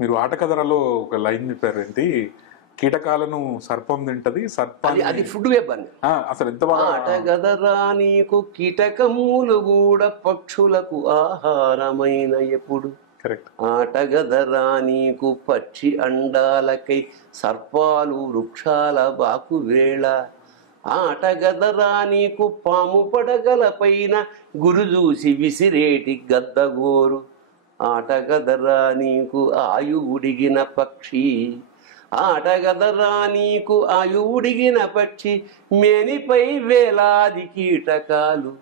మీరు ఆటకథలలో ఒక లైన్ చెప్పారు ఏంటి, కీటకాలను సర్పం తింటది, సర్పాన్ని అది ఫుడ్ వేబ్ అని. అసలు ఎంత బాగా ఆటగదరా నీకు కీటకములు కూడా పక్షులకు ఆహారమైన ఎప్పుడు. కరెక్ట్. ఆటగదరా నీకు పక్షి అండాలకై సర్పాలు వృక్షాల బాకు వేళ. ఆటగదరా నీకు పాము పడగల పైన గురు చూసి విసిరేటి గద్దగోరు. ఆటగదరా నీకు ఆయువుడిగిన పక్షి. ఆటగదరా నీకు ఆయువుడిగిన పక్షి మేనిపై వేలాది కీటకాలు.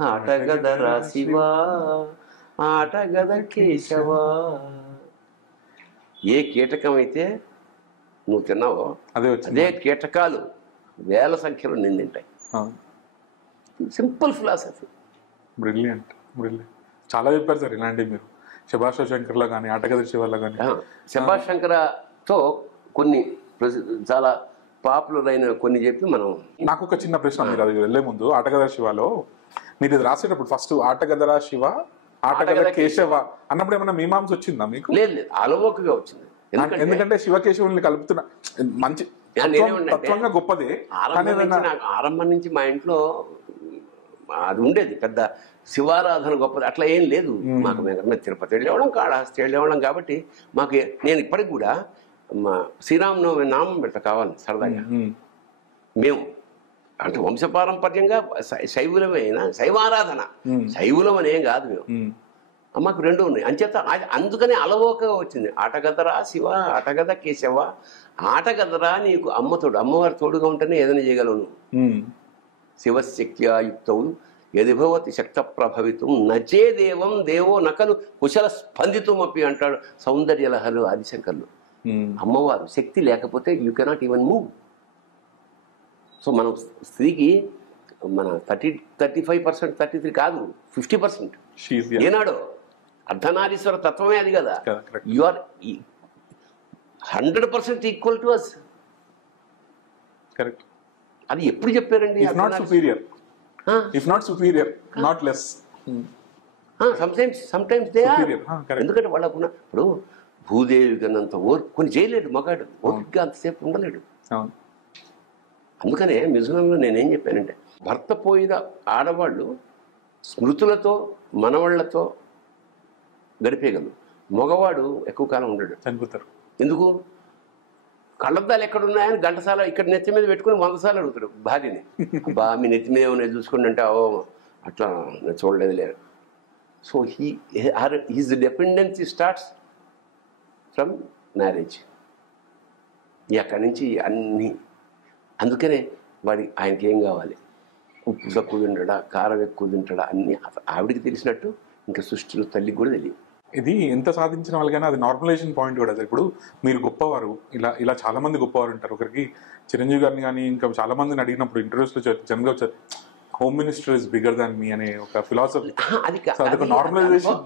ఆటగదరా శివా, ఆటగద కేశవా. ఏ కీటకం అయితే నువ్వు తిన్నావో అదే కీటకాలు వేల సంఖ్యలో నిందింటాయి. Simple philosophy. Brilliant brilliant. చాలా చెప్పారు సార్ ఇలాంటివి మీరు. శభాష్ శంకర్లో కానీ ఆటగద శివలో కానీ. శభాష్ శంకరతో కొన్ని చాలా పాపులర్ అయిన కొన్ని చెప్పి మనం. నాకు ఒక చిన్న ప్రశ్న, మీరు అది వెళ్లే ముందు ఆటగద శివలో మీరు ఇది రాసేటప్పుడు ఫస్ట్ ఆటగదరా శివ ఆటగద కేశవ అన్నప్పుడు ఏమన్నా మీమాంస వచ్చిందా మీకు? లేదు, అలవోకగా వచ్చింది. ఎందుకంటే శివకేశవుల్ని కలుపుతున్న మంచి తత్వంగా గొప్పదే. ఆరంభం నుంచి మా ఇంట్లో అది ఉండేది, పెద్ద శివారాధన గొప్పది అట్లా ఏం లేదు మాకు. మేము తిరుపతి వెళ్ళేవాళ్ళం, కాళహస్తి వెళ్ళేవాళ్ళం కాబట్టి మాకు. నేను ఇప్పటికి కూడా మా శ్రీరామనవమి నామం పెడతా కావాలి సరదాగా. మేము అంటే వంశపారంపర్యంగా శైవులమైన శైవారాధన, శైవులం అనేం కాదు మేము. మాకు రెండు ఉన్నాయి అంచేత. అందుకనే అలవోకగా వచ్చింది. ఆటగదరా శివ, ఆటగద కేశవ. ఆటగదరా నీకు అమ్మతోడు, అమ్మవారి తోడుగా ఉంటేనే ఏదైనా చేయగలవు. శివశక్త్యాయుక్తౌ యదిభవతి శక్త ప్రభవితం నచే దేవం దేవో నకలు కుశల స్పందితుమపి అంటాడు సౌందర్యలహరు ఆదిశంకర్లు. అమ్మవారు శక్తి లేకపోతే you cannot even move. So మనం స్త్రీకి మన 35%, 33 కాదు 50%. ఏనాడు అర్ధనారీశ్వర తత్వమే అది కదా. You are 100% equal to us. Correct. అది ఎప్పుడు చెప్పారండి? Sometimes they are. ఎందుకంటే వాళ్ళకున్న ఇప్పుడు భూదేవి కన్నంత ఓర్పు కొన్ని చేయలేడు మగాడు, ఓర్పుగా అంతసేపు ఉండలేడు. అందుకనే మిజోరంలో నేనేం చెప్పానంటే, భర్త పోయిన ఆడవాళ్ళు స్మృతులతో మనవాళ్లతో గడిపేయగలరు, మగవాడు ఎక్కువ కాలం ఉండడు, చనిపోతారు. ఎందుకు? కళ్ళద్దాలు ఎక్కడున్నాయని గంటసాల ఇక్కడ నెత్తి మీద పెట్టుకుని 100 సార్లు అడుగుతాడు భార్యని. అబ్బా మీ నెత్తి మీద ఏమైనా చూసుకోండి అంటే, ఓ అట్లా నేను చూడలేదు లేదు. So he's dependency starts from marriage. అక్కడి నుంచి అన్నీ. అందుకనే ఆయనకి ఏం కావాలి, ఉప్పు తక్కువ తింటాడా, కారం ఎక్కువ తింటాడా, అన్నీ ఆవిడికి తెలిసినట్టు ఇంకా సృష్టిలో తల్లికి కూడా తెలియదు. ఇది ఎంత సాధించిన వాళ్ళకైనా అది నార్మలైజేషన్ పాయింట్ కూడా. ఇప్పుడు మీరు గొప్పవారు, ఇలా చాలా మంది గొప్పవారు ఉంటారు. ఒకరికి చిరంజీవి గారిని కానీ ఇంకా చాలా మందిని అడిగినప్పుడు ఇంటర్వ్యూస్లో జనరల్గా వచ్చారు, home minister is bigger than me అనే ఒక ఫిలాసఫీ. అది నార్మలైజేషన్.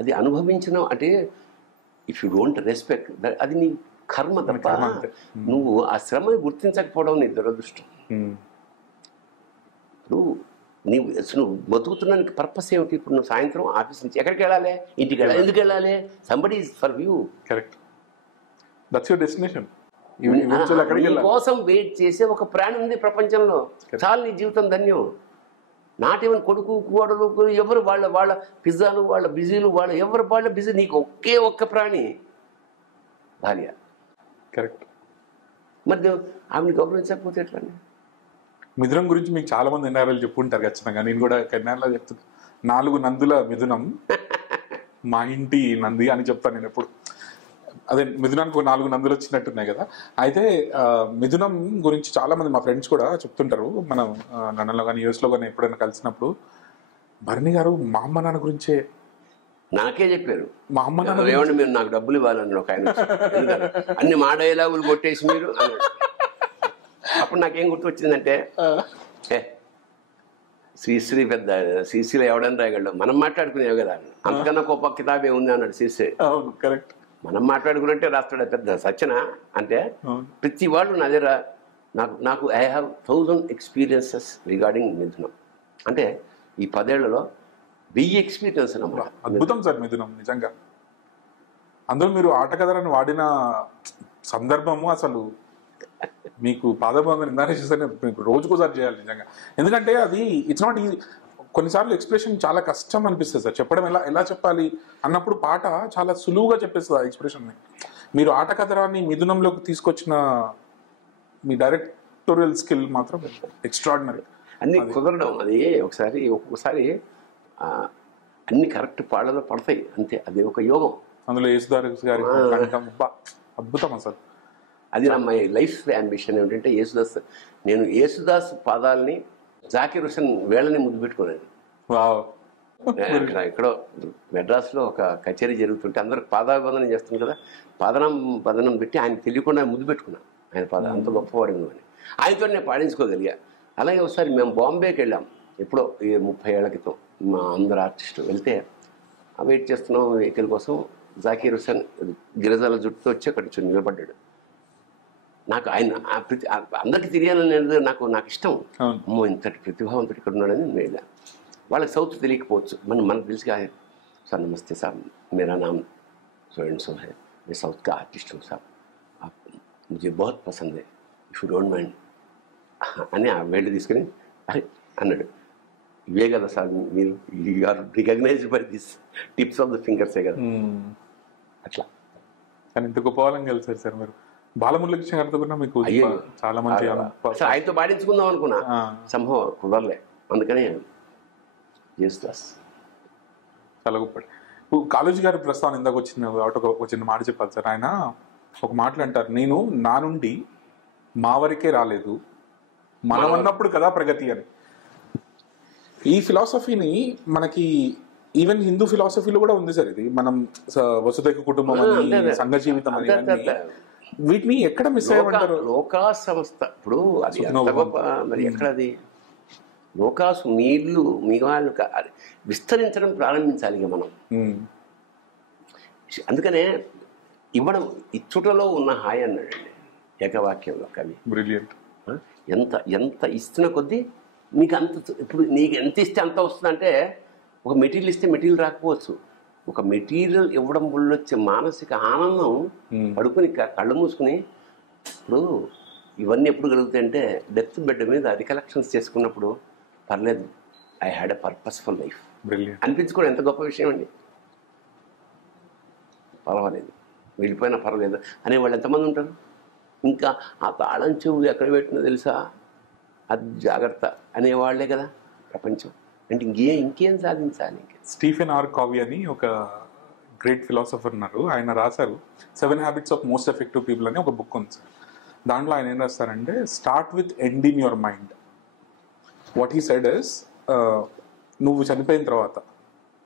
అది అనుభవించిన అంటే ఇఫ్ యూ డోంట్ రెస్పెక్ట్ అది నీ కర్మ తప్ప. నువ్వు ఆ శ్రమని గుర్తించకపోవడం నీ దురదృష్టం. నువ్వు బతుకుతున్నానికి పర్పస్ ఏమిటి? ఇప్పుడు నువ్వు సాయంత్రం ఆఫీస్ నుంచి ఎక్కడికి వెళ్ళాలి? ఇంటికి వెళ్ళాలి. ఎందుకు వెళ్ళాలి? Somebody is for you. Correct. That's your destination. కోసం వెయిట్ చేసే ఒక ప్రాణి ఉంది ప్రపంచంలో. చాలా నీ జీవితం ధన్యం. నాట్ ఈవెన్ కొడుకు కోడలు ఎవరు వాళ్ళ పిజ్జాలు, వాళ్ళ బిజీలు, ఎవరు వాళ్ళ బిజీ. నీకు ఒకే ఒక్క ప్రాణి భార్య. కరెక్ట్. మరి ఆమెను గౌరవించకపోతే ఎట్లా? మిథునం గురించి మీకు చాలా మంది ఎన్ఆర్ఐలు చెప్పుకుంటారు ఖచ్చితంగా. నేను కూడా ఎన్ఆర్ఐలో చెప్తాను, 4 నందుల మిథునం మా ఇంటి నంది అని చెప్తాను నేను ఎప్పుడు. అదే మిథునానికి 4 నందులు వచ్చినట్టున్నాయి కదా. అయితే మిథునం గురించి చాలా మంది మా ఫ్రెండ్స్ కూడా చెప్తుంటారు. మనం లండన్లో కానీ యూఎస్లో కానీ ఎప్పుడైనా కలిసినప్పుడు, భరణి గారు మా అమ్మ నాన్న గురించే నాకే చెప్పారు. మా అమ్మ నాన్న ఏమంటే మీరు నాకు డబ్బులు ఇవ్వాలన్నారు ఒక ఆయన. అన్ని మా డైలాగులు కొట్టేసి మీరు అన్నాడు. అప్పుడు నాకేం గుర్తొచ్చిందంటే, శ్రీశ్రీ పెద్ద శ్రీశ్రీలో ఎవడని రాయగలడు, మనం మాట్లాడుకునేవి కదా, అంతకన్నా గొప్ప కితాబే ఉంది అన్నాడు శ్రీశ్రీ. కరెక్ట్. మనం మాట్లాడుకున్నట్టే రాస్తాడు పెద్ద సత్యన అంటే. ప్రతి వాళ్ళు నా దగ్గర నాకు ఐ హ్యావ్ 1000 ఎక్స్పీరియన్సెస్ రిగార్డింగ్ మిథునం. అంటే ఈ 10 ఏళ్లలో 1000 ఎక్స్పీరియన్స్ అన్నమాట. అద్భుతం సార్ మిథునం నిజంగా. అందులో మీరు ఆటకథలను వాడిన సందర్భము అసలు మీకు పాదభంగా ఇందాక చేస్తే మీకు రోజుకోసారి చేయాలి నిజంగా. ఎందుకంటే అది ఇట్స్ నాట్ ఈజీ. కొన్నిసార్లు ఎక్స్ప్రెషన్ చాలా కష్టం అనిపిస్తుంది సార్, చెప్పడం ఎలా చెప్పాలి అన్నప్పుడు పాట చాలా సులువుగా చెప్పేస్తుంది ఆ ఎక్స్ప్రెషన్ని. మీరు ఆటకథరాన్ని మిథునంలోకి తీసుకొచ్చిన మీ డైరెక్టోరియల్ స్కిల్ మాత్రం ఎక్స్ట్రాడినరీ. అన్ని కుదరడం అది ఒక్కొక్కసారి అన్ని కరెక్ట్ పాటలో పడతాయి అంతే, అది ఒక యోగం. అందులో యేసుదాస్ గారి అద్భుతం అసలు. అది నా మై లైఫ్ అంబిషన్ ఏమిటంటే నేను యేసుదాస్ పాదాలని జాకీర్ హుసేన్ వేళ్ళని ముద్దు పెట్టుకున్నాను. ఎక్కడో మెడ్రాస్లో ఒక కచేరీ జరుగుతుంటే అందరూ పాదాభివందనం చేస్తుంది కదా, పదనం పెట్టి ఆయన తెలియకుండా ముద్దు పెట్టుకున్నాను. ఆయన అంత గొప్పవాడు అని ఆయనతో నేను పాడించుకోగలిగా. అలాగే ఒకసారి మేము బాంబేకి వెళ్ళాం ఎప్పుడో 30 ఏళ్ల క్రితం, మా అందరు ఆర్టిస్టులు వెళ్తే వెయిట్ చేస్తున్నాం వెహికల్ కోసం. జాకీర్ హుసేన్ గిరిజాల జుట్టుతో వచ్చి అక్కడ నిలబడ్డాడు. నాకు ఆయన అందరికీ తెలియాలని నాకు ఇష్టం. అమ్మో ఇంతటి ప్రతిభావంతుడు ఇక్కడ ఉన్నాడని నేను వెళ్ళాను. వాళ్ళకి సౌత్ తెలియకపోవచ్చు, మనకు తెలిసి సార్ నమస్తే సార్, मेरा नाम सो एंड सो है, मैं साउथ का आर्टिस्ट हूँ साहब, आप मुझे बहुत पसंद है, इफ यू डोंट माइंड అని ఆ వేళ్ళు తీసుకుని అరే అన్నాడు. ఇవే కదా సార్ మీరు are recognized by this tips of the ఫింగర్సే కదా. అట్లా కానీ ఇంత గొప్ప వాళ్ళని కలిసారు సార్ మీరు. బాలమురళీకృష్ణ గారితో కూడా మీకు చాలా మంచి ఆయనతో పాడించుకుందాం అనుకున్నా, సంభవం కుదరలే, అందుకని యేసుదాస్ చాలా గొప్ప. కాలేజీ గారి ప్రస్తావన ఇందాక వచ్చింది కాబట్టి ఒక చిన్న మాట చెప్పాలి సార్. ఆయన ఒక మాటలు అంటారు, నేను నా నుండి మా వరకే రాలేదు, మనం అన్నప్పుడు కదా ప్రగతి అని. ఈ ఫిలాసఫీని మనకి ఈవెన్ హిందూ ఫిలాసఫీలో కూడా ఉంది సార్. ఇది మనం వసుదైక కుటుంబం అని, సంఘ జీవితం అని, వీటిని ఎక్కడ మిస్ అయ్యమంటారు? లోకా సంస్థ ఇప్పుడు అది మరి ఎక్కడది లోకాసు మిగవాళ్ళు విస్తరించడం ప్రారంభించాలి ఇక మనం. అందుకనే ఇవ్వడం ఇచ్చుటలో ఉన్న హాయి అన్నాడండి ఏకవాక్యంలో కవి. బ్రిలియంట్. ఎంత ఇస్తున్న కొద్దీ నీకు అంత, ఇప్పుడు నీకు ఎంత ఇస్తే అంత వస్తుందంటే, ఒక మెటీరియల్ ఇస్తే మెటీరియల్ రాకపోవచ్చు, ఒక మెటీరియల్ ఇవ్వడం వల్ల వచ్చే మానసిక ఆనందం పడుకుని కళ్ళు మూసుకుని. ఇప్పుడు ఇవన్నీ ఎప్పుడు కలుగుతాయంటే డెత్ బెడ్ మీద రికలెక్షన్స్ చేసుకున్నప్పుడు పర్లేదు, I had a purposeful life అనిపించుకోవడం ఎంత గొప్ప విషయం అండి. పర్వాలేదు వెళ్ళిపోయినా పర్వాలేదు అనేవాళ్ళు ఎంతమంది ఉంటారు. ఇంకా ఆ తాళం చెవు ఎక్కడ పెట్టినా తెలుసా, అది జాగ్రత్త అనేవాళ్లే కదా ప్రపంచం. అంటే ఇంకేం సాధించాలి. స్టీఫెన్ ఆర్ కావీ అని ఒక గ్రేట్ ఫిలాసఫర్ ఉన్నారు, ఆయన రాశారు 7 Habits of Most Effective People అని ఒక బుక్ ఉంది సార్. దాంట్లో ఆయన ఏం రాస్తారంటే, start with end in your mind. What he said is, నువ్వు చనిపోయిన తర్వాత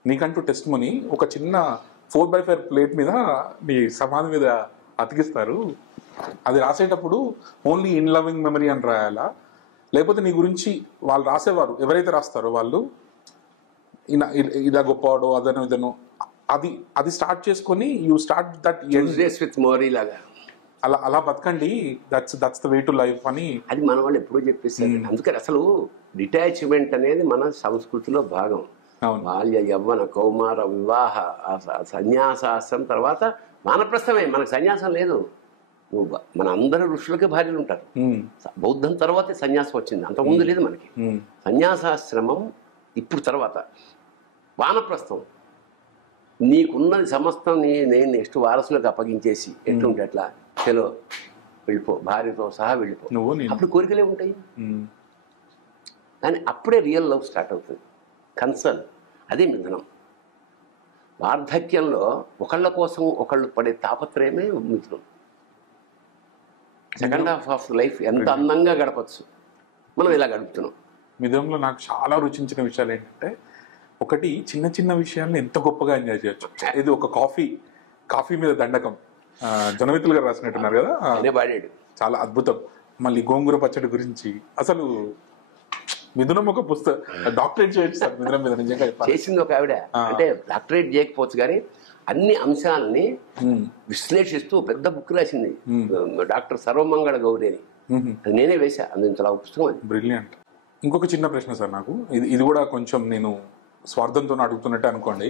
నీకంటూ టెస్ట్ మనీ ఒక చిన్న 4x5 ప్లేట్ మీద నీ సమాధి మీద అతికిస్తారు. అది రాసేటప్పుడు ఓన్లీ ఇన్ లవింగ్ మెమరీ అని రాయాలా, లేకపోతే నీ గురించి వాళ్ళు రాసేవారు ఎవరైతే రాస్తారో వాళ్ళు ఇదా గొప్పవాడో అదనో ఇదనో, అది స్టార్ట్ చేసుకొని you start that with Morrie లాగా అలా బతకండి, that's the way to life అని అది మన వాళ్ళు ఎప్పుడూ చెప్పేస్తారు. అందుకని అసలు డిటాచ్మెంట్ అనేది మన సంస్కృతిలో భాగం. బాల్య యవ్వన కౌమార వివాహ సన్యాసాశ్రం తర్వాత వానప్రస్థమే, మనకు సన్యాసం లేదు. మన అందరి ఋషులకే భార్యలు ఉంటారు. బౌద్ధం తర్వాతే సన్యాసం వచ్చింది, అంతకుముందు లేదు మనకి. సన్యాసాశ్రమం ఇప్పుడు తర్వాత వానప్రస్థం. నీకున్నది సమస్తం నేను నెక్స్ట్ వారసులకు అప్పగించేసి ఎట్లుంటే అట్లా చలో వెళ్ళిపో, భార్యతో సహా వెళ్ళిపో, అప్పుడు కోరికలే ఉంటాయి. కానీ అప్పుడే రియల్ లవ్ స్టార్ట్ అవుతుంది, కన్సర్న్. అదే మిథునం. వార్ధక్యంలో ఒకళ్ళ కోసం ఒకళ్ళు పడే తాపత్రయమే మిథునం. సెకండ్ హాఫ్ ఆఫ్ లైఫ్ ఎంత అందంగా గడపచ్చు, మనం ఇలా గడుపుతున్నాం. మిథునంలో నాకు చాలా రుచించిన విషయాలు ఏంటంటే, ఒకటి చిన్న చిన్న విషయాలను ఎంత గొప్పగా ఎంజాయ్ చేయొచ్చు. ఇది ఒక కాఫీ మీద దండకం, జనమిత్రులు గారు రాసినట్టున్నారు కదా, చాలా అద్భుతం. మళ్ళీ గోంగూర పచ్చడి గురించి అసలు మిథునం ఒక పుస్తకం, డాక్టరేట్ చేయొచ్చు సార్ మిథునం మీద. నిజంగా చేసింది ఒక ఆవిడ, అంటే డాక్టరేట్ చేయకపోవచ్చు కానీ అన్ని అంశాలని విశ్లేషిస్తూ పెద్ద బుక్ రాసింది డాక్టర్ సర్వమంగళ గౌరి అని. అది నేనే వేసా, అందించాల పుస్తకం అది. బ్రిలియంట్. ఇంకొక చిన్న ప్రశ్న సార్ నాకు, ఇది కూడా కొంచెం నేను స్వార్థంతో అడుగుతున్నట్టే అనుకోండి.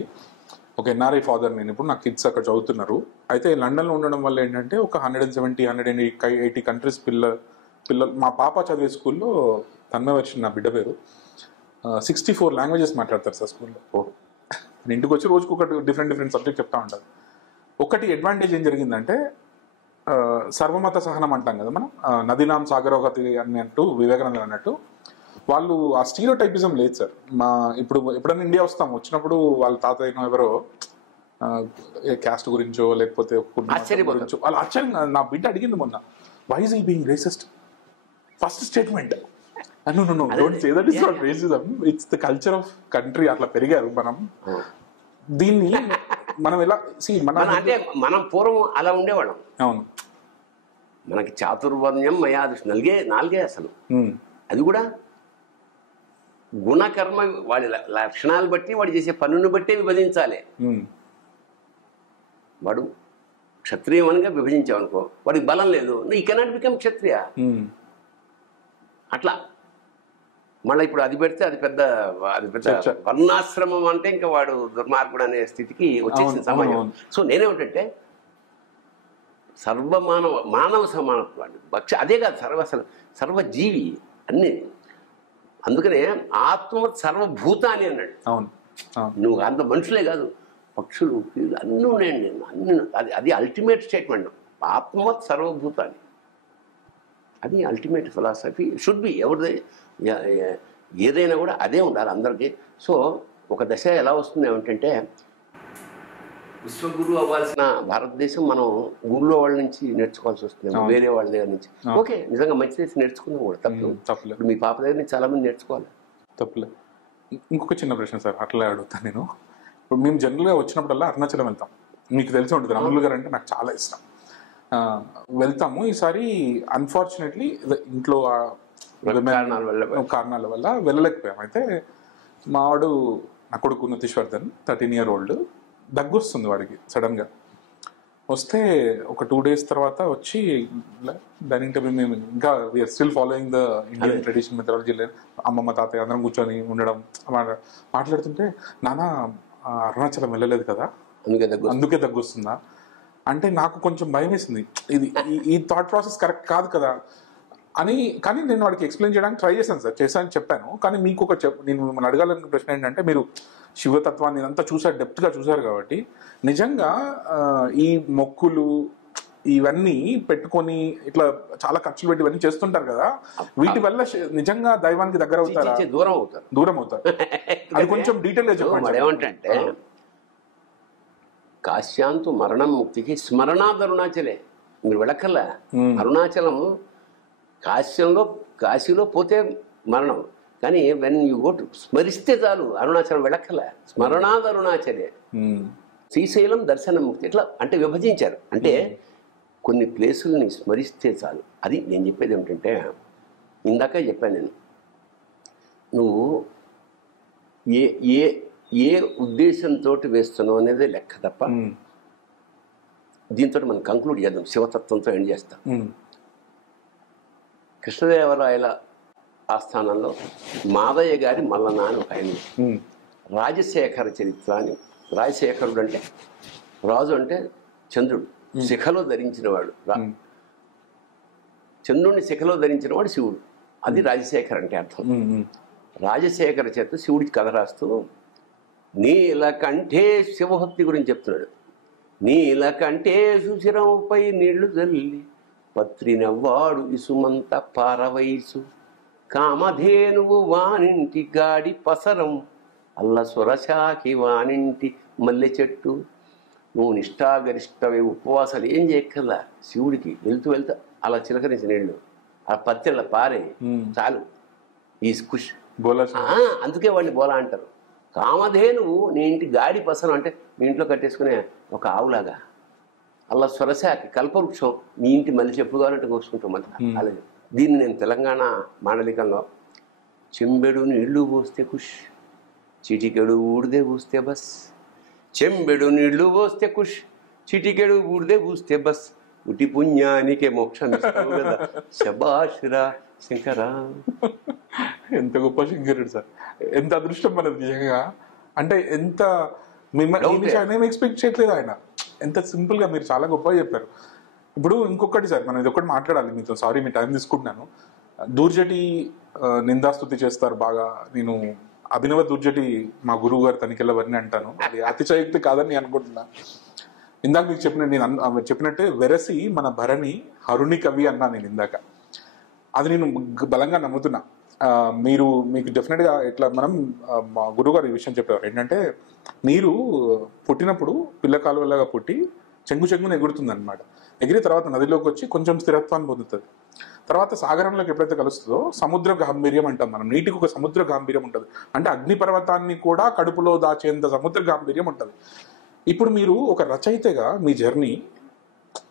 ఒక ఎన్ఆర్ఐ ఫాదర్ నేను ఇప్పుడు నా కిడ్స్ అక్కడ చదువుతున్నారు. అయితే లండన్లో ఉండడం వల్ల ఏంటంటే ఒక 170-180 కంట్రీస్ పిల్లలు మా పాప చదివే స్కూల్లో తన్మయవర్షిణి నా బిడ్డ పేరు 64 లాంగ్వేజెస్ మాట్లాడతారు సార్ స్కూల్లో. నేను ఇంటికి వచ్చి రోజుకు ఒక డిఫరెంట్ సబ్జెక్ట్ చెప్తా ఉంటాను. ఒకటి అడ్వాంటేజ్ ఏం జరిగిందంటే సర్వమత సహనం అంటాం కదా మనం, నదినాం సాగరోగతి అన్నట్టు వివేకానంద అన్నట్టు వాళ్ళు ఆ స్టీరియోటైపిజం లేదు సార్. ఇప్పుడు ఎప్పుడైనా ఇండియా వచ్చినప్పుడు వాళ్ళ తాతయ్యనో ఎవరో క్యాస్ట్ గురించో లేకపోతే గురించో వాళ్ళు ఆశ్చర్యంగా నా బిడ్డ అడిగింది మొన్న, why is he being racist? First statement don't say that is not racism, it's the culture of country. అట్లా పెరిగారు మనం. దీన్ని మనం ఎలా అంటే మనం పూర్వం అలా ఉండేవాళ్ళం. అవును, మనకి చాతుర్వర్ణ్యం మయాదృష్టి నాలుగే అసలు. అది కూడా గుణకర్మ వాడి లక్షణాలు బట్టి వాడు చేసే పనుని బట్టి విభజించాలి. వాడు క్షత్రియమనిగా విభజించావనుకో, వాడికి బలం లేదు, ఈ కెనాట్ బికమ్ క్షత్రియ. అట్లా మళ్ళీ ఇప్పుడు అది పెడితే అది పెద్ద వర్ణాశ్రమం అంటే ఇంకా వాడు దుర్మార్గుడు అనే స్థితికి వచ్చేసింది సమాజం. సో నేనేమిటంటే మానవ సమానత్వాన్ని అదే కాదు సర్వజీవి అన్ని. అందుకనే ఆత్మ సర్వభూతాన్ని అన్నాడు. నువ్వు అంత మనుషులే కాదు, పక్షులు అన్నీ ఉన్నాయండి నేను అన్ని. అది అల్టిమేట్ స్టేట్మెంట్, ఆత్మవత్ సర్వభూతాన్ని. అది అల్టిమేట్ ఫిలాసఫీ షుడ్ బి. ఎవరిది ఏదైనా కూడా అదే ఉండాలి అందరికీ. సో ఒక దశ ఎలా వస్తుంది ఏమిటంటే విశ్వగురు అవ్వాల్సిన భారతదేశం మనం గురువుల వాళ్ళ నుంచి నేర్చుకోవాల్సి వస్తుంది, వేరే వాళ్ళ దగ్గర నుంచి. ఓకే, నిజంగా మంచి చేసి నేర్చుకున్నాం కూడా తప్పులేదు. మీ పాప దగ్గర నుంచి చాలా మంది నేర్చుకోవాలి, తప్పులేదు. ఇంకొక చిన్న ప్రశ్న సార్, అట్లా అడుగుతాను నేను. ఇప్పుడు మేము జనరల్గా వచ్చినప్పుడల్లా అరుణాచలం వెళ్తాం. మీకు తెలిసి ఉంటుంది, రాములు గారు అంటే నాకు చాలా ఇష్టం. వెళ్తాము. ఈసారి అన్ఫార్చునేట్లీ ఇంట్లో కారణాల వల్ల వెళ్ళలేకపోయాం. అయితే మావాడు నా కొడుకు నతీశ్వర్ధన్ 13 year old దగ్గు వస్తుంది వాడికి సడన్గా. వస్తే ఒక 2 days తర్వాత వచ్చి డైనింగ్ టేబుల్ మేము ఇంకా we are still following the Indian tradition methodology. అమ్మమ్మ తాతయ్య అందరం కూర్చొని ఉండడం మాట్లాడుతుంటే, నాన్న అరుణాచలం వెళ్ళలేదు కదా అందుకే దగ్గు వస్తుందా అంటే నాకు కొంచెం భయం వేసింది. ఈ థాట్ ప్రాసెస్ కరెక్ట్ కాదు కదా అని. కానీ నేను వాడికి ఎక్స్ప్లెయిన్ చేయడానికి ట్రై చేశాను సార్, చేశాను చెప్పాను. కానీ మీకు నేను మిమ్మల్ని అడగాలనుకున్న ప్రశ్న ఏంటంటే, మీరు శివతత్వాన్ని ఇదంతా చూసారు, డెప్త్గా చూసారు కాబట్టి నిజంగా ఈ మొక్కులు ఇవన్నీ పెట్టుకొని ఇట్లా చాలా ఖర్చులు పెట్టి ఇవన్నీ చేస్తుంటారు కదా, వీటి వల్ల నిజంగా దైవానికి దగ్గర అవుతారా దూరం అవుతారు? అది కొంచెం డీటెయిల్గా చెప్పండి. ఏమంటే కాశ్యాంతు మరణం ముక్తికి స్మరణాద్ అరుణాచలే. మీరు వెళ్ళక్కర్లా, అరుణాచలం కాశీలో పోతే మరణం, కానీ వెన్ యూ గో టు స్మరిస్తే చాలు, అరుణాచలం వెళ్ళక్కర్లా. స్మరణాద్ అరుణాచలే. శ్రీశైలం దర్శనం ముక్తి. ఇట్లా అంటే విభజించారు. అంటే కొన్ని ప్లేసుల్ని స్మరిస్తే చాలు. అది నేను చెప్పేది ఏమిటంటే, ఇందాక చెప్పాను నేను, నువ్వు ఏ ఉద్దేశంతో వేస్తున్నావు అనేది లెక్క తప్ప. దీంతో మనం కంక్లూడ్ చేద్దాం, శివతత్వంతో ఎండ్ చేస్తాం. కృష్ణదేవరాయల ఆస్థానంలో మాదయ్య గారి మల్లన అని ఒక ఆయన, రాజశేఖర చరిత్ర అని. రాజశేఖరుడు అంటే రాజు అంటే చంద్రుడు, శిఖలో ధరించినవాడు. చంద్రుడిని శిఖలో ధరించినవాడు శివుడు. అది రాజశేఖర్ అంటే అర్థం. రాజశేఖర చేత శివుడికి కథ రాస్తూ నీలకంఠే శివభక్తి గురించి చెప్తున్నాడు. నీలకంఠే సుశిరంపై నీళ్లు జల్లి పత్రినవ్వాడు ఇసుమంత పారవయసు, కామధేనువు వానింటి గాడి పసరం, అల్ల సొరశాకి వానింటి మల్లె చెట్టు. నువ్వు నిష్ఠాగరిష్టవే, ఉపవాసాలు ఏం చేయక్కర్లా. శివుడికి వెళ్తూ అలా చిలకరించిన నీళ్ళు ఆ పత్తిళ్ళ పారే చాలు. ఈ కుష్ అందుకే వాడిని బోలా అంటారు. కామధేనువు నీ ఇంటి గాడి పసరం అంటే మీ ఇంట్లో కట్టేసుకునే ఒక ఆవులాగా. అలా స్వరశాఖ కల్పవృక్షం మీ ఇంటి మళ్ళీ చెప్పులు కావాలంటే కోసుకుంటాం మళ్ళీ. అలాగే దీన్ని నేను తెలంగాణ మాండలికంలో చెంబెడు నీళ్లు పోస్తే కుష్, చిటికెడు ఊడిదే పూస్తే బస్. చెంబెడు నీళ్లు పోస్తే కుష్, చిటికెడు ఊడిదే పూస్తే బస్. ఉటి పుణ్యానికే మోక్షం ఇస్తావు కదా, శబాషురా శంకరా. ఎంత గొప్ప శంకరుడు సార్, ఎంత అదృష్టం మనది నిజంగా. అంటే ఎంత మిమ్మల్ని ఎక్స్పెక్ట్ చేయట్లేదు ఆయన. ఎంత సింపుల్ గా మీరు చాలా గొప్పగా చెప్పారు. ఇప్పుడు ఇంకొకటి సార్, మనం ఇది ఒకటి మాట్లాడాలి మీతో, సారీ మీ టైం తీసుకుంటున్నాను. దూర్జటి నిందాస్తుతి చేస్తారు బాగా. నేను అభినవ దూర్జటి మా గురువు గారు తనిఖీల వారిని అంటాను, అది అతిశయోక్తి కాదని నేను అనుకుంటున్నా. ఇందాక మీకు చెప్పినట్టే వెరసి మన భరణి హరుణి కవి అన్నా నేను ఇందాక. అది నేను బలంగా నమ్ముతున్నా. మీకు డెఫినెట్గా ఇట్లా మనం మా గురువుగారు ఈ విషయం చెప్పారు ఏంటంటే, నీరు పుట్టినప్పుడు పిల్ల కాలువలాగా పుట్టి చెంగుని ఎగురుతుంది అనమాట. ఎగిరి తర్వాత నదిలోకి వచ్చి కొంచెం స్థిరత్వాన్ని పొందుతుంది. తర్వాత సాగరంలోకి ఎప్పుడైతే కలుస్తుందో సముద్ర గాంభీర్యం అంటాం మనం. నీటికి ఒక సముద్ర గాంభీర్యం ఉంటుంది, అంటే అగ్నిపర్వతాన్ని కూడా కడుపులో దాచేంత సముద్ర గాంభీర్యం ఉంటుంది. ఇప్పుడు మీరు ఒక రచయితగా మీ జర్నీ,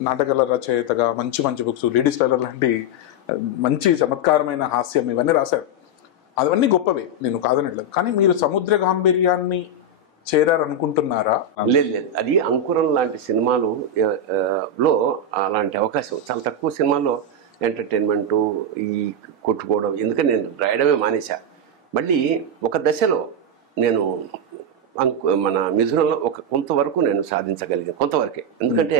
నాటకాల రచయితగా మంచి మంచి బుక్స్, లేడీస్ టైలర్ లాంటి మంచి చమత్కారమైన హాస్యం ఇవన్నీ రాశారు. అవన్నీ గొప్పవే, నేను కాదనట్లేదు. కానీ మీరు సముద్ర గాంభీర్యాన్ని చేరారనుకుంటున్నారా? లేదు, అది అంకురం లాంటి సినిమాలు లో అలాంటి అవకాశం చాలా తక్కువ. సినిమాల్లో ఎంటర్టైన్మెంటు, ఈ కొట్టుకోవడం, ఎందుకని నేను రాయడమే మానేశా. మళ్ళీ ఒక దశలో నేను మన మిథునంలో కొంతవరకు నేను సాధించగలిగాను, కొంతవరకే. ఎందుకంటే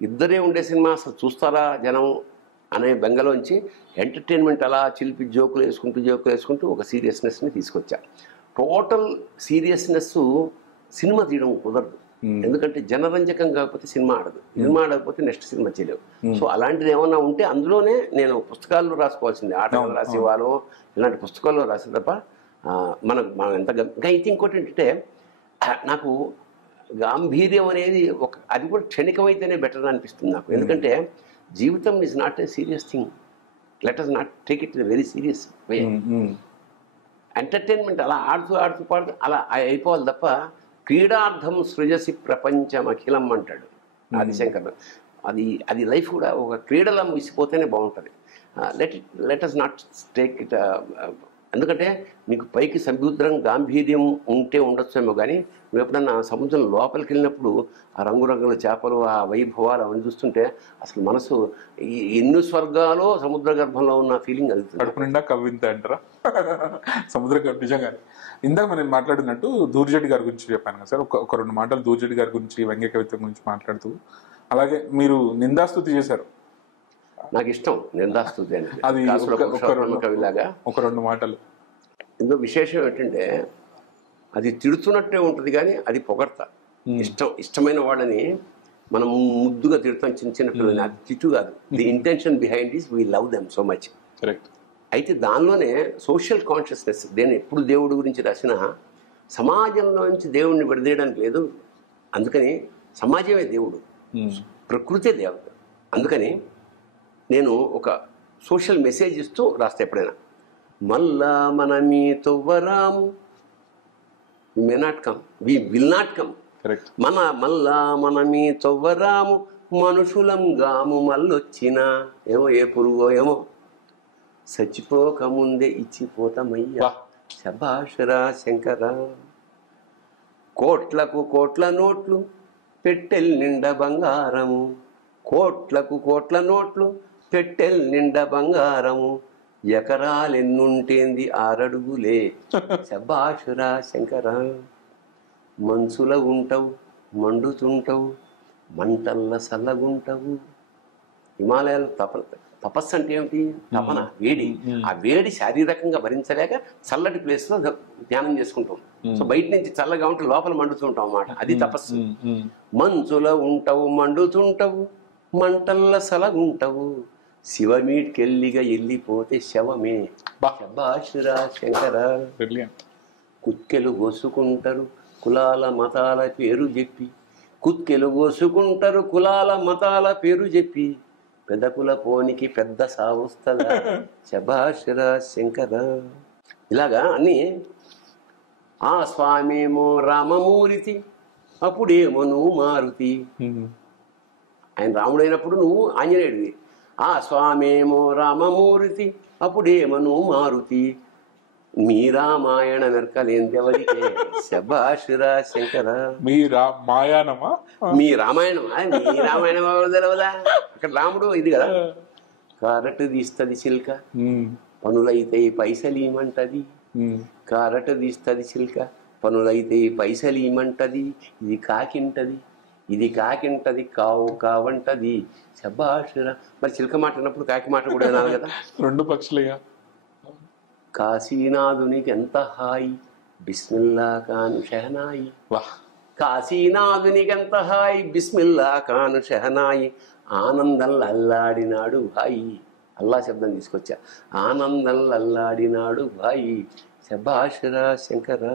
ఇద్దరే ఉండే సినిమా అసలు చూస్తారా జనం అనే బెంగలోంచి ఎంటర్టైన్మెంట్ అలా చిలిపి జోకులు వేసుకుంటూ ఒక సీరియస్నెస్ని తీసుకొచ్చా. టోటల్ సీరియస్నెస్ సినిమా తీయడం కుదరదు, ఎందుకంటే జనరంజకం కాకపోతే సినిమా ఆడకపోతే నెక్స్ట్ సినిమా చేయలేవు. సో అలాంటిది ఏమన్నా ఉంటే అందులోనే నేను పుస్తకాల్లో రాసుకోవాల్సిందే, ఆటలు రాసేవాళ్ళు ఇలాంటి పుస్తకాల్లో రాసే తప్ప మనం ఎంత. ఇంకా అయితే ఇంకోటి ఏంటంటే, నాకు గాంభీర్యం అనేది అది కూడా క్షణికమైతేనే బెటర్ అనిపిస్తుంది నాకు. ఎందుకంటే జీవితం is not a serious thing, let us not take it very serious way. Entertainment అలా ఆడుతూ పాడుతూ అలా అయిపోవాలి తప్ప, క్రీడార్థం సృజసి ప్రపంచం అఖిలం అంటాడు ఆదిశంకర్. అది లైఫ్ కూడా ఒక క్రీడలా ముగిసిపోతేనే బాగుంటుంది. Let us not take it. ఎందుకంటే మీకు పైకి సముద్రం గాంభీర్యం ఉంటే ఉండొచ్చేమో, కానీ నువ్వు ఎప్పుడన్నా సముద్రం లోపలికి వెళ్ళినప్పుడు ఆ రంగురంగుల చేపలు, ఆ వైభవాలు అవన్నీ చూస్తుంటే అసలు మనసు ఎన్ని స్వర్గాలో సముద్ర గర్భంలో ఉన్న ఫీలింగ్ కలుగుతుంది. కడుపు నిండా కవ్వింత అంటారా సముద్ర గర్భం. నిజంగా ఇందాక మనం మాట్లాడినట్టు దూర్జటి గారి గురించి చెప్పాను కదా సార్, ఒక రెండు మాటలు దూర్జటి గారి గురించి, వ్యంగ్య కవిత్వం గురించి మాట్లాడుతూ, అలాగే మీరు నిందాస్తుతి చేశారు. నాకు ఇష్టం నిందాస్తుతి అనేది. అది కవిలాగా ఒక రెండు మాటలు. ఇందులో విశేషం ఏంటంటే, అది తిడుతున్నట్టే ఉంటుంది కానీ అది పొగడతా. ఇష్టమైన వాళ్ళని మనం ముద్దుగా తిడతాం, చిన్న పిల్లలని. అది తిట్టు కాదు, the intention behind is we love them so much. Correct. అయితే దానిలోనే సోషల్ కాన్షియస్నెస్, నేను ఎప్పుడు దేవుడి గురించి రాసినా సమాజంలోంచి దేవుడిని విడదీయడానికి లేదు. అందుకని సమాజమే దేవుడు, ప్రకృతే దేవత. అందుకని నేను ఒక సోషల్ మెసేజ్ ఇస్తూ రాస్తే ఎప్పుడైనా, మళ్ళా మన మీతో వరాము, we may not come, we will not come. మళ్ళా మన మీతో వరాము, మనుషులం గాము మళ్ళొచ్చిన, ఏమో ఏ పురుగో ఏమో, చచ్చిపోక ముందే ఇచ్చిపోతామయ్యా, శభాషరా శంకరా. కోట్లకు కోట్ల నోట్లు, పెట్టెల్ నిండా బంగారము, కోట్లకు కోట్ల నోట్లు, పెట్టెల్ నిండా బంగారము, ఎకరాలెన్నుంటేంది 6 అడుగులే, శభాషురా శంకర. మంచుల ఉంటావు, మండుతుంటావు, మంటల్ల సల్లగుంటావు. హిమాలయాలు తపస్సు అంటే ఏమిటి? తపన, వేడి. ఆ వేడి శారీరకంగా భరించలేక చల్లటి ప్లేస్లో ధ్యానం చేసుకుంటాం. సో బయట నుంచి చల్లగా ఉంటే లోపల మండుతుంటాం అన్నమాట, అది తపస్సు. మంచుల ఉంటావు, మండుతుంటావు, మంటల్ల సలగుంటావు, శివమీట్కెళ్ళిగా వెళ్ళిపోతే శవమే, శభాషురా శంకర. కుక్కెలు గోసుకుంటారు కులాల మతాల పేరు చెప్పి, కుక్కెలు గోసుకుంటారు కులాల మతాల పేరు చెప్పి, పెదకుల పోనికి పెద్ద సావస్తదా, శభాషురా శంకర. ఇలాగా అన్ని. ఆ స్వామేమో రామమూర్తి, అప్పుడేమో నువ్వు మారుతి. ఆయన రాముడైనప్పుడు నువ్వు ఆంజనేయుడివి. ఆ స్వామేమో రామమూర్తి, అప్పుడేమో నువ్వు మారుతి. మీ రామాయణ వెనకలేంతెవరికే, శభాషురా శంకర. మీ మాయానమా? మీ రామాయణమా? మీ రామాయణం ఎవరు తెలవదా? అక్కడ రాముడు ఇది కదా, కారట తీస్తుంది చిల్క, పనులైతే పైసలు ఇవ్వమంటది, కారట తీస్తుంది చిల్క, పనులైతే పైసలు ఇమంటది, ఇది కాకింటది, ఇది కాకింటది, కావు కావంటది, శబాషురా. మరి చిలక మాట అన్నప్పుడు కాకి మాట కూడా వినాలి కదా. రెండు పక్షులుగా. కాశీనాథునికి ఎంత హాయి, బిస్మిల్లా ఖాను షహనాయి. వాహ్. కాశీనాథునికి ఎంత హాయి, బిస్మిల్లా ఖాను షహనాయి. ఆనందంలో అల్లాడినాడు హాయి. అల్లా శబ్దం తీసుకొచ్చా. ఆనందంలో అల్లాడినాడు హాయి, శబాషురా శంకరా.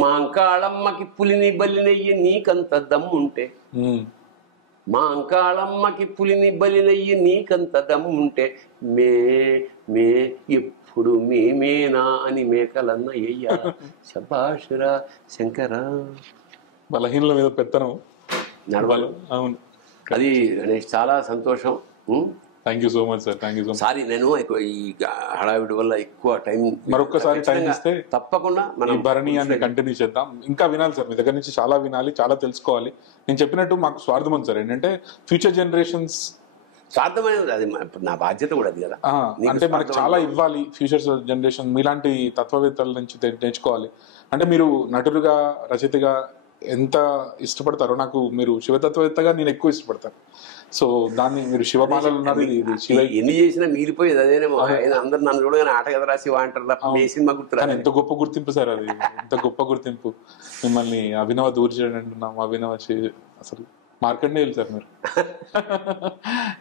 మాంకాళమ్మకి పులిని బలినయ్యి నీకంత దమ్ముంటే, మాంకాళమ్మకి పులిని బలినయ్యి నీకంత దమ్ముంటే, మే మే ఎప్పుడు మేమేనా అని మేకలన్న అయ్యా, శబాషురా శంకరా. బలహీనల మీద పెత్తనం నడవాలి. అవును. అది గణేష్ చాలా సంతోషం. Thank you so much sir. Thank you so much. Sorry, నేను ఈ హడావిడి వల్ల ఎక్కువ టైం, మరొకసారి టైం ఇస్తే తప్పకుండా మనం భరణి అని కంటిన్యూ చేద్దాం. ఇంకా వినాలి సార్, మీ దగ్గర నుంచి చాలా వినాలి, చాలా తెలుసుకోవాలి. నేను చెప్పినట్టు మాకు స్వార్థం ఉంది సార్, ఏంటంటే ఫ్యూచర్ జనరేషన్స్ స్వార్థమైనది, అది నా బాధ్యత కూడా అది కదా. అంటే మనకు చాలా ఇవ్వాలి ఫ్యూచర్ జనరేషన్. మీలాంటి తత్వవేత్తల నుంచి నేర్చుకోవాలి. అంటే మీరు నటులుగా, రచయితగా ఎంత ఇష్టపడతారో, నాకు మీరు శివతత్వవేత్తగా నేను ఎక్కువ ఇష్టపడతాను. సో దాన్ని మీరు శివమాలలు ఉన్నారు, ఇది శివ ఎన్ని చేసినా మిగిలిపోయేది అదేనేమో. అందరు నన్ను చూడగానే ఆట కదరా శివ అంటారు తప్ప ఏ సినిమా గుర్తురా. ఎంత గొప్ప గుర్తింపు సార్ అది, ఎంత గొప్ప గుర్తింపు. మిమ్మల్ని అభినవ దూర్జన్ అంటున్నాం, అభినవ అసలు మార్కండేయులు సార్ మీరు.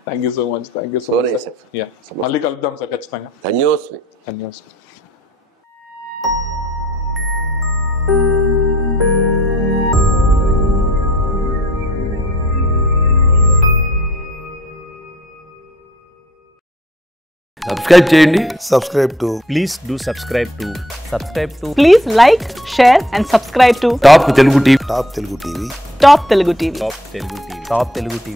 Thank you so much. Thank you so much. మళ్ళీ కలుద్దాం సార్ ఖచ్చితంగా. ధన్యోస్మి. ధన్యవాదాలు. సబ్స్క్రైబ్ చేయండి. Please do subscribe to Please like, share and subscribe to top Telugu TV. Top Telugu TV. Top Telugu TV.